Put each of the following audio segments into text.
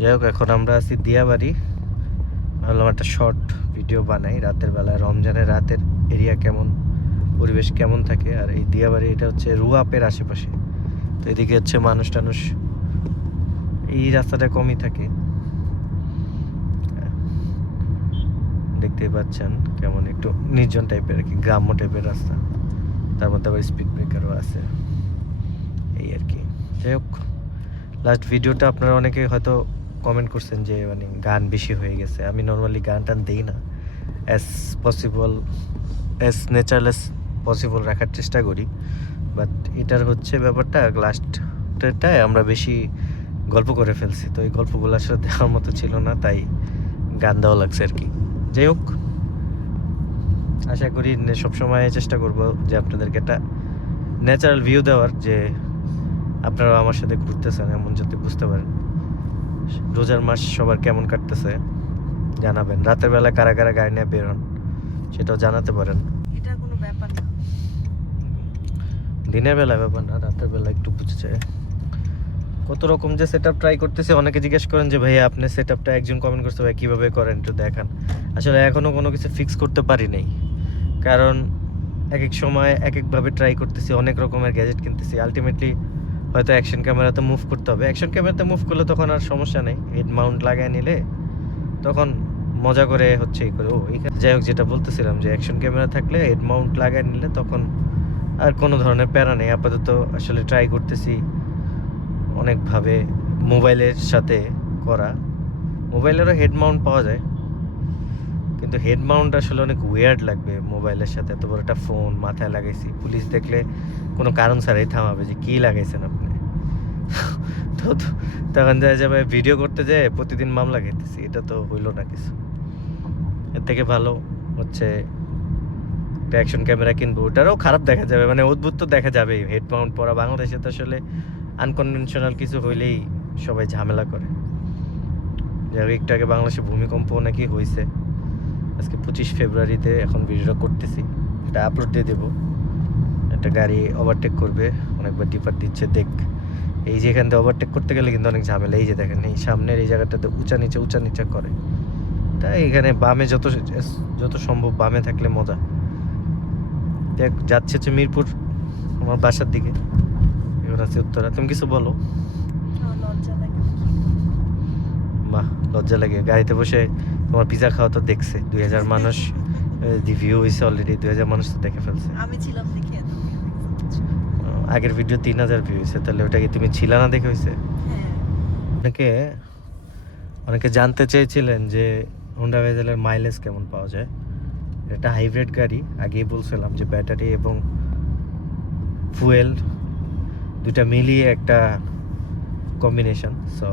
যাই হোক, এখন আমরা আছি দিয়াবাড়ি। ভাবলাম একটা শর্ট ভিডিও বানাই রাতের বেলা, রমজানের রাতের এরিয়া কেমন, পরিবেশ কেমন থাকে। আর এই দিয়াবাড়ি এটা হচ্ছে রুয়াপের আশেপাশে, তো এদিকে হচ্ছে মানুষ টানুষ এই রাস্তাটা কমই থাকে। দেখতেই পাচ্ছেন কেমন একটু নির্জন টাইপের আর কি, গ্রাম্য টাইপের রাস্তা, তার মধ্যে আবার স্পিড ব্রেকারও আছে, এই আর কি। যাই হোক, লাস্ট ভিডিওটা আপনারা অনেকে হয়তো কমেন্ট করছেন যে মানে গান বেশি হয়ে গেছে। আমি নর্মালি গান টান দিই না, as possible as natural possible রাখার চেষ্টা করি। বাট এটার হচ্ছে ব্যাপারটা, লাস্টটায় আমরা বেশি গল্প করে ফেলছি, তো এই গল্পগুলো আসলে দেওয়ার মতো ছিল না, তাই গান দেওয়া লাগছে আর কি। যাই হোক, আশা করি সবসময় চেষ্টা করব যে আপনাদেরকে একটা ন্যাচারাল ভিউ দেওয়ার, যে আপনারা আমার সাথে ঘুরতেছেন এমন যাতে বুঝতে পারেন। রোজার মাস সবার কেমন কাটতেছে জানাবেন। রাতের বেলা কারা কারা গাড়ি নিয়ে বের হন সেটাও জানাতে পারেন। এটা কোনো ব্যাপার না, দিনের বেলা ব্যাপার না, রাতের বেলা একটু বুঝে যায়। কত রকম যে সেটআপ ট্রাই করতেছে। অনেকে জিজ্ঞেস করেন যে ভাই আপনি সেটআপটা, একজন কমেন্ট করছে ভাই কীভাবে করেন একটু দেখান। আসলে এখনও কোনো কিছু ফিক্স করতে পারি নাই, কারণ এক এক সময় এক একভাবে ট্রাই করতেছি, অনেক রকমের গ্যাজেট কিনতেছি। আলটিমেটলি হয়তো অ্যাকশন ক্যামেরাতে মুভ করতে হবে। অ্যাকশন ক্যামেরাতে মুভ করলে তখন আর সমস্যা নেই, হেড মাউন্ট লাগায় নিলে তখন মজা করে হচ্ছে এই করে। এইখানে যাই হোক, যেটা বলতেছিলাম যে অ্যাকশন ক্যামেরা থাকলে হেড মাউন্ট লাগায় নিলে তখন আর কোনো ধরনের প্যারা নেই। আপাতত আসলে ট্রাই করতেছি অনেকভাবে মোবাইলের সাথে করা। মোবাইলেরও হেড মাউন্ট পাওয়া যায়, কিন্তু হেড মাউন্ট আসলে অনেক ওয়ার্ড লাগবে মোবাইলের সাথে। এত বড় একটা ফোন মাথায় লাগাইছি, পুলিশ দেখলে কোনো কারণ ছাড়াই থামাবে যে কী লাগাইছেন আপনি। তো তখন দেখা যাবে ভিডিও করতে যেয়ে প্রতিদিন মামলা খেতেছি, এটা তো হইলো না কিছু। এর থেকে ভালো হচ্ছে একটা অ্যাকশন ক্যামেরা কিনবো, ওটারও খারাপ দেখা যাবে, মানে অদ্ভুত তো দেখা যাবে। হেড মাউন্ট পরা বাংলাদেশে তো আসলে আনকনভেনশনাল কিছু হইলেই সবাই ঝামেলা করে। যাই হোক, একটু আগে বাংলাদেশে ভূমিকম্প নাকি হয়েছে, আজকে 25 ফেব্রুয়ারিতে এখন ভিডিওটা করতেছি, এটা আপলোড দিয়ে দেবো। একটা গাড়ি ওভারটেক করবে, অনেকবার ডিপার দিচ্ছে, দেখ এই যে এখান থেকে ওভারটেক করতে গেলে কিন্তু অনেক ঝামেলা। এই যে দেখেন, এই সামনের এই জায়গাটাতে উঁচা নিচা করে, তাই এখানে বামে যত সম্ভব বামে থাকলে মজা। দেখ যাচ্ছে হচ্ছে মিরপুর আমার বাসার দিকে, এবার আছে উত্তরা। তুমি কিছু বলো। লজ্জা লাগে। বাহ, লজ্জা লাগে? গাড়িতে বসে তোমার পিজা খাওয়া তো দেখছে 2000 মানুষ, ভিউ হয়েছে অলরেডি, 2000 মানুষ তো দেখে ফেলছে। আমি ছিলাম দেখে এত আগের ভিডিও 3000 ভিউ হয়েছে, তাহলে ওটা কি তুমি ছিল না দেখে হয়েছে? হ্যাঁ, অনেকে জানতে চেয়েছিলেন যে হোন্ডা ভেজেলের মাইলেজ কেমন পাওয়া যায়। এটা হাইব্রিড গাড়ি, আগেই বলছিলাম যে ব্যাটারি এবং ফুয়েল দুটা মিলিয়ে একটা কম্বিনেশন। সো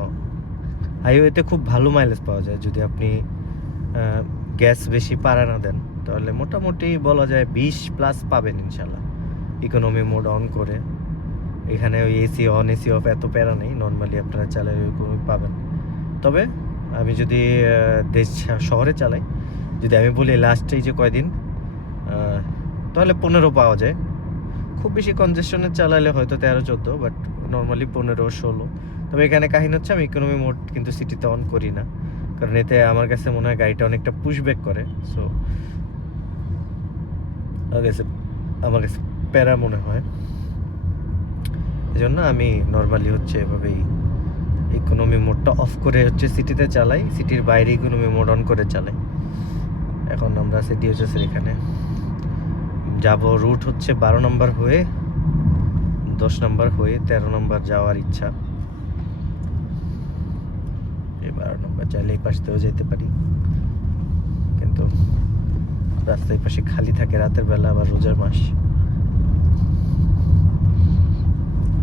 হাইওয়েতে খুব ভালো মাইলেজ পাওয়া যায় যদি আপনি গ্যাস বেশি পাড়া না দেন, তাহলে মোটামুটি বলা যায় 20+ পাবেন ইনশাল্লাহ, ইকোনমি মোড অন করে। এখানে ওই এসি অন এসি অফ এত প্যারা নেই, নর্মালি আপনারা চালালে ওই পাবেন। তবে আমি যদি দেশ শহরে চালাই, যদি আমি বলি লাস্টে যে কয়দিন, তাহলে 15 পাওয়া যায়। খুব বেশি কনজেশনে চালালে হয়তো 13-14, বাট নর্মালি 15-16। তবে এখানে কাহিনী হচ্ছে আমি ইকোনমি মোড কিন্তু সিটিতে অন করি না, কারণ এতে আমার কাছে মনে হয় গাড়িটা অনেকটা পুশব্যাক করে। সো আমার কাছে প্যারা মনে হয়, এই জন্য আমি নর্মালি হচ্ছে এভাবেই ইকোনমি মোডটা অফ করে হচ্ছে সিটিতে চালাই, সিটির বাইরে ইকোনমি মোড অন করে চালাই। এখন আমরা আছি ডিওএসএসের এখানে যাব, রুট হচ্ছে 12 নম্বর হয়ে 10 নম্বর হয়ে 13 নম্বর যাওয়ার ইচ্ছা। এই 12 নম্বর চাইলে এই পাশ থেকেও যেতে পারি, কিন্তু রাস্তায় পাশে খালি থাকে রাতের বেলা, আবার রোজার মাস।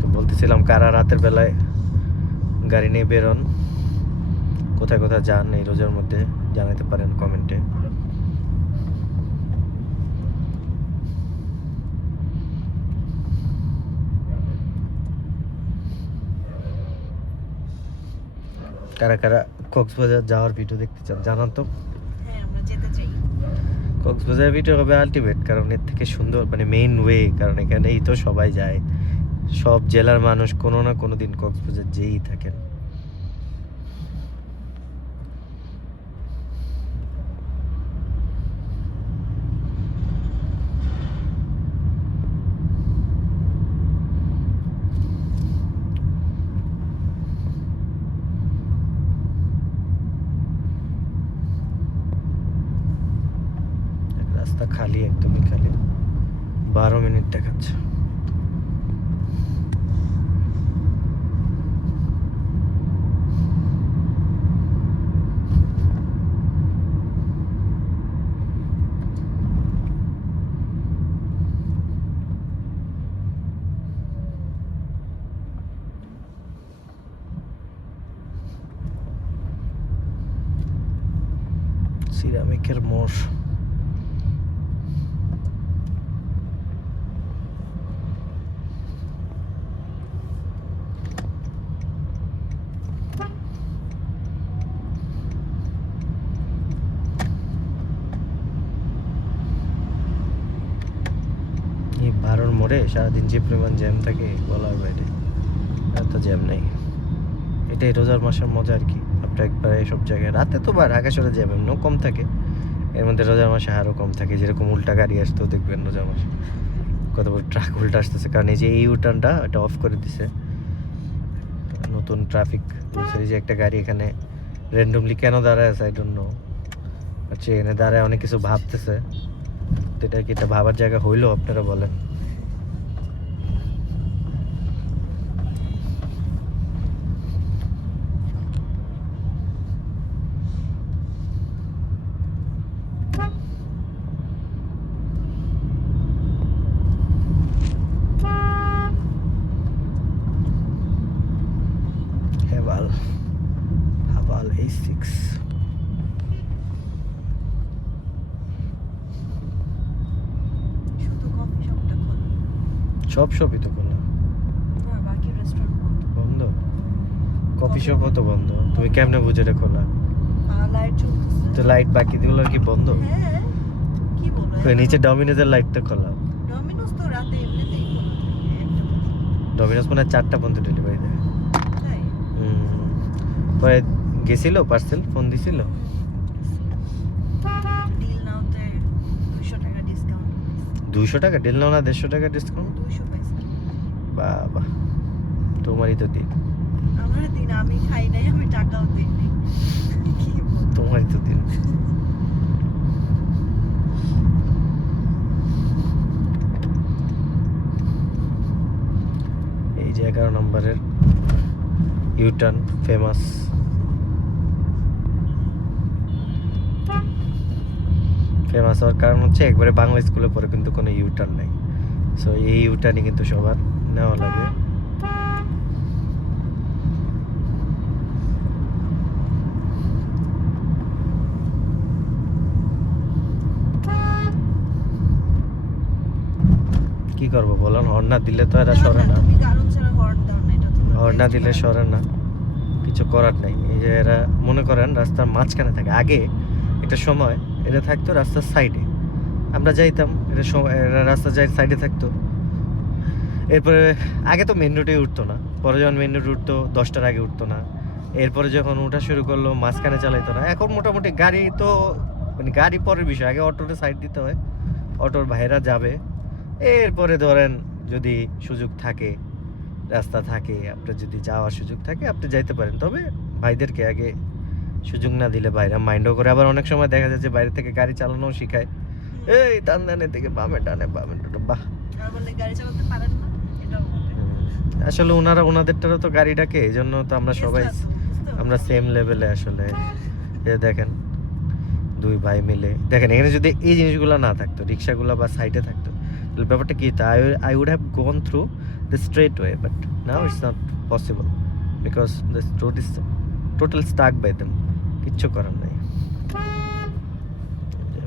তো বলতেছিলাম কারা রাতের বেলায় গাড়ি নিয়ে বেরোন, কোথায় কোথায় যান এই রোজার মধ্যে জানাতে পারেন কমেন্টে। কারা কারা কক্সবাজার যাওয়ার ভিডিও দেখতে চান জানান তো। হ্যাঁ, আমরা যেতে চাই। কক্সবাজার ভিডিও হবে আলটিমেট, কারণ এর থেকে সুন্দর মানে মেইন ওয়ে, কারণ এখানেই তো সবাই যায়, সব জেলার মানুষ কোনো না কোনো দিন কক্সবাজার যেই থাকেন। খালি, একদমই খালি। 12 মিনিট দেখাচ্ছে। সিরামিকের মোড়। এই 12 মোড়ে সারাদিন যে পরিমাণ জ্যাম থাকে বলার বাইরে, এত জ্যাম নেই। এটাই রোজার মাসের মজা আর কি। আপনি একবার এইসব জায়গায় রাতে তো বা ঢাকা শহরে জ্যাম এমনিও কম থাকে, এর মধ্যে রোজার মাসে আরও কম থাকে। যেরকম উল্টা গাড়ি আসতেও দেখবেন রোজার মাসে কত বড় ট্রাক উল্টা আসতেছে, কারণ এই যে এই ইউটার্নটা এটা অফ করে দিছে নতুন ট্রাফিক রুলস। এই যে একটা গাড়ি এখানে র্যান্ডমলি কেন দাঁড়ায় আছে আই ডোন্ট নো, আচ্ছা এখানে দাঁড়ায় অনেক কিছু ভাবতেছে। তো এটা কি এটা ভাবার জায়গা হইলো আপনারা বলেন? হেভাল হাভাল A6। শুধু কফি শপটা খোলা। সব শপই তো খোলা, না, বাকি রেস্টুরেন্ট বন্ধ। বন্ধ। কফি শপও তো বন্ধ। তুমি কেমনে বুঝে রে খোলা? লাইট জ্বলতেছে। তো লাইট বাকি দিগুলো কি বন্ধ? হ্যাঁ, কি বলবো? কই নিচে ডমিনোজের লাইট তো খোলা। ডমিনোস তো রাতে এমনিতেই খোলা থাকে, একটা পর্যন্ত। ডমিনোজ মনে হয় 4টা পর্যন্ত ডেলিভারি দেয়। তাই? পরে গেছিল পার্সেল, ফোন দিছিল। ডিল নাওতে 200 টাকা ডিসকাউন্ট। 200 টাকা ডিল নাও না 150 টাকা ডিসকাউন্ট? 200 পাইছে। বাবা, তোমারই তো দিন, আমার দিন, আমি খাই নাই, আমি টাকাও দেই নাই। কি বলবো? তোমারই তো দিন। এই যে 11 নম্বরের ইউটার্ন ফেমাস। ফেমাস হওয়ার কারণ হচ্ছে একবারে বাংলা স্কুলে পরে কিন্তু কোনো ইউটার্ন নেই। সো এই ইউটার্নই কিন্তু সবার নেওয়া লাগে। কি করবো বলুন, হর্ন না দিলে তো এরা সরে না। তুমি কারণ ছাড়া হর্ন দাও না, এটা তোমার হর্ন না best দিলে কারণ। সরে না, কিছু করার নাই। এই যে এরা মনে করেন রাস্তার মাঝখানে থাকে। আগে একটা সময় এরা থাকতো রাস্তার সাইডে, আমরা যাইতাম, এরা রাস্তার সাইডে থাকতো। এরপরে আগে তো মেন রোডে উঠতো না, পরে যখন মেন রোড উঠতো 10টার আগে উঠতো না। এরপরে যখন ওঠা শুরু করলো মাঝখানে চালাইতো না। এখন মোটামুটি গাড়ি তো মানে গাড়ি পরের বিষয়, আগে অটোটা সাইড দিতে হয়, অটোর ভাইরা যাবে। এরপরে ধরেন যদি সুযোগ থাকে, রাস্তা থাকে, আপনার যদি যাওয়ার সুযোগ থাকে আপনি যাইতে পারেন। তবে ভাইদেরকে আগে সুযোগ না দিলে বাইরে মাইন্ডও করে। আবার অনেক সময় দেখা যায় যে বাইরে থেকে গাড়ি চালানোও শিখায়, এই টান ডানে থেকে বামে টানে বামে টানে, বাহ। আর বলে গাড়ি চালাতে পারেন না, এটাও বলে। আসলে ওনারা ওনাদেরটারও তো গাড়ি ডাকে, এই জন্য তো আমরা সবাই বুঝতে পারছো? আমরা সেম লেভেলে আসলে। এ দেখেন দুই ভাই মিলে, দেখেন এখানে যদি এই জিনিসগুলো না থাকতো, রিক্সাগুলো বা সাইডে থাকতো, তাহলে ব্যাপারটা কি হতো? I would have gone through the straight way, but now it's not possible because the road is total stuck by them. কিচ্ছু করার নেই।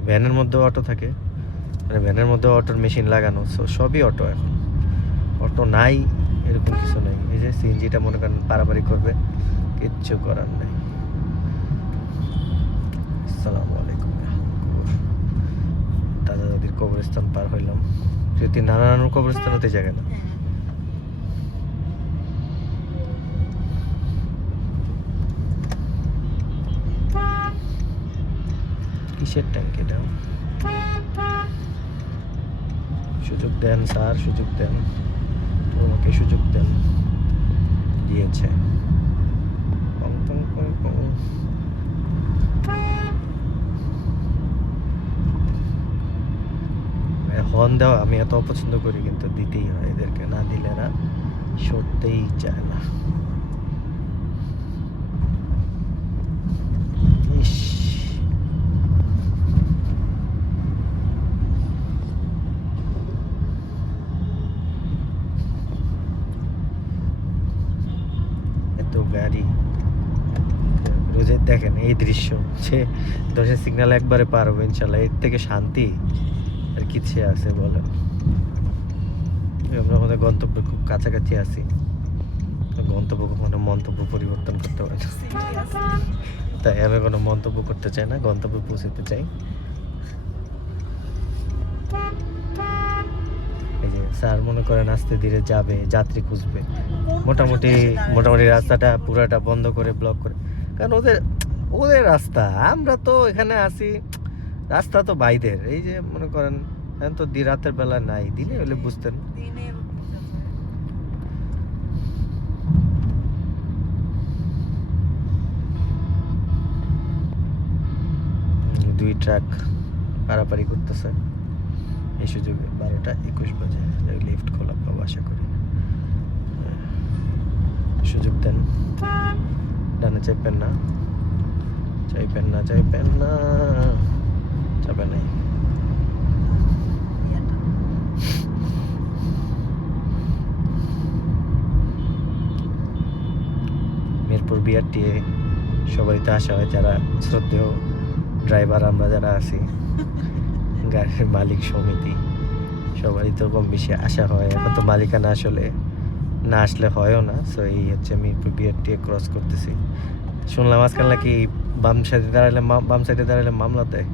ভ্যানের মধ্যেও অটো থাকে, মানে ভ্যানের মধ্যেও অটোর মেশিন লাগানো, সো সবই অটো। এখন অটো নাই এরকম কিছু নেই। এই যে সিএনজিটা মনে করেন পারাপারি করবে, কিচ্ছু করার নেই। আসসালামু আলাইকুম। দাদা দাদির কবরস্থান পার হইলাম। যদি নানা নানুর কবরস্থান হতে জায়গা না। কিসের ট্যাঙ্ক এটা? সুযোগ দেন স্যার, সুযোগ দেন, আমাকে সুযোগ দেন। দিয়েছে। পং পং পং পং। হর্ন দেওয়া আমি এত অপছন্দ করি, কিন্তু দিতেই হয় এদেরকে, না দিলে না সরতেই চায় না। ইস, এত গাড়ি রোজের দেখেন এই দৃশ্য, সে 10-এর সিগন্যাল একবারে পার হবে ইনশাল্লাহ, এর থেকে শান্তি আর কিছু আছে বলেন? আমরা আমাদের গন্তব্যের খুব কাছাকাছি আছি, গন্তব্য কখনো মন্তব্য পরিবর্তন করতে পারে না, Seriously? তাই আমি কোনো মন্তব্য করতে চাই না, গন্তব্যে পৌঁছতে চাই। এই যে স্যার মনে করেন আস্তে ধীরে যাবে, যাত্রী খুঁজবে, কোন মোটামুটি পাশে দাঁড়িয়ে মোটামুটি আছে? রাস্তাটা পুরাটা বন্ধ করে ব্লক করে, কারণ ওদের ওদের রাস্তা, আমরা তো এখানে আছি, রাস্তা তো বাইদের। এই যে মনে করেন এখন তো রাতের বেলা নাই, দিনে হলে বুঝতেন। দিনে বুঝা যায়। দুই ট্রাক পারাপারি করতেছে এই সুযোগে, 12:21 বাজে, লিফট খোলা পাবো আশা করি। সুযোগ দেন, ডানে চাইবেন না, চাইবেন না, চাইবেন না, চাবে নাই। ইয়াটা। মিরপুর বিআরটিএ সবাই তো আসা হয়, যারা শ্রদ্ধেয় ড্রাইভার আমরা যারা আছি, গাড়ির মালিক সমিতি সবাই তো কম বেশি আসা হয়। এখন তো মালিকানা আসলে না আসলে হয়ও না। সো এই হচ্ছে মিরপুর বিআরটিএ ক্রস করতেছি। শুনলাম আজকাল নাকি বাম সাইডে দাঁড়ালে মামলা দেয়।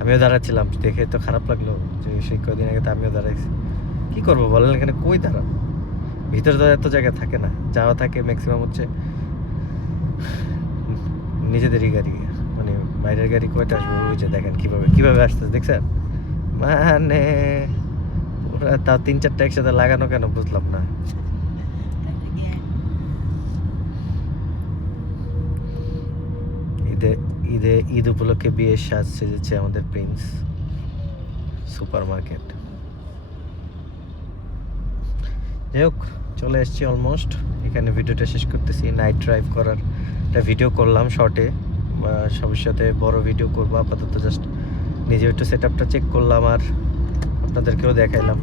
আমিও দাঁড়াচ্ছিলাম, দেখে তো খারাপ লাগলো যে সেই কদিন আগে তো আমিও দাঁড়াইছি। কি করবো বলেন, এখানে কই দাঁড়ান, ভিতরে তো এত জায়গা থাকে না, যাওয়া থাকে ম্যাক্সিমাম হচ্ছে নিজেদেরই গাড়ি, মানে বাইরের গাড়ি কয়টা আসবে, ওই যে দেখেন কিভাবে আসতেছে দেখছেন, মানে ওরা তাও 3-4টা একসাথে লাগানো কেন বুঝলাম না। একটা গ্যাং। ঈদ উপলক্ষে বিয়ের সাজ সেজেছে আমাদের প্রিন্স সুপার মার্কেট। যাই হোক, চলে এসেছি অলমোস্ট, এখানে ভিডিওটা শেষ করতেছি। নাইট ড্রাইভ করার একটা ভিডিও করলাম শর্টে, ভবিষ্যতে বড় ভিডিও করবো। আপাতত জাস্ট নিজে একটু সেট আপটা চেক করলাম আর আপনাদেরকেও দেখাইলাম।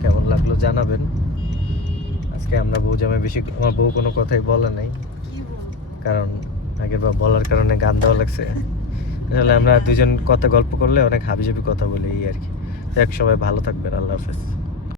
কেমন লাগলো জানাবেন। আজকে আমরা বউ জামাই বেশি, আমার বউ কোনো কথাই বলে নাই, কি বলবো? কারণ আগের বার বলার কারণে গান দেওয়া লাগছে। আসলে আমরা দুজন কথা গল্প করলে অনেক হাবিজাবি কথা বলি, এই আর কি। যাই হোক, সবাই ভালো থাকবেন, আল্লাহ হাফেজ।